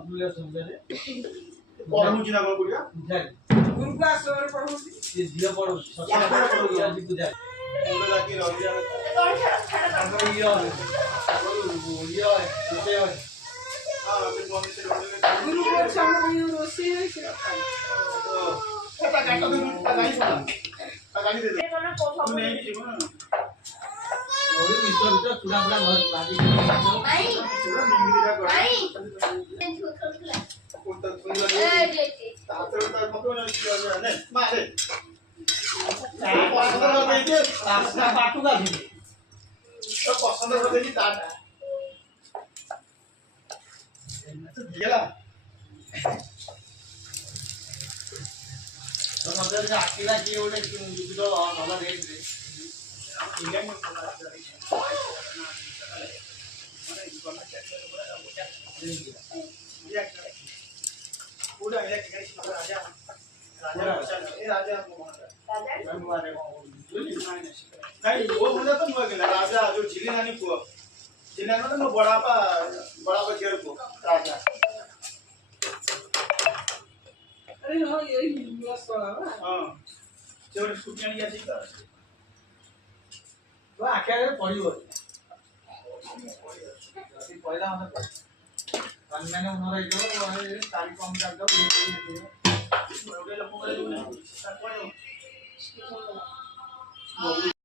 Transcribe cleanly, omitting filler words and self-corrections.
पढ़ुले समझले पढ़ुची ना गुड़िया गुरु क्लास में पढ़ुची ये दिया पढ़ु ससुर पढ़ु या जी पूजा बोले जाके रबिया ये होते हैं हां अभी मम्मी से गुरु को सामने रोसी है क्या पता काट दे ता गाड़ी दे तू नहीं की जीवन और मिस्टर तो चूड़ा बड़ा घर लागी नहीं चूड़ा निंगी दिखा कर नहीं कोणता तुम्ही तातर तर पकव ना ने मारे पसंद करते तासना पाटू का भी तो पसंद करते की ताट गेला तो मतलब जे अकेला जे ओले जो वाला रेट रे इंडिया में पूरा ये गाड़ी से राजा राजा नहीं वो म्हणजे तो मग गेला राजा जो झिलिन आणि पु झिलिन म्हणजे मग बडापा घेर को राजा अरे हां यही न्यूज़ वाला हां जेवढे स्कूटी आणि याची का तो आखे पड़ियो पहिला मतलब मैंने उन्होंने जो तारीख कम कर दो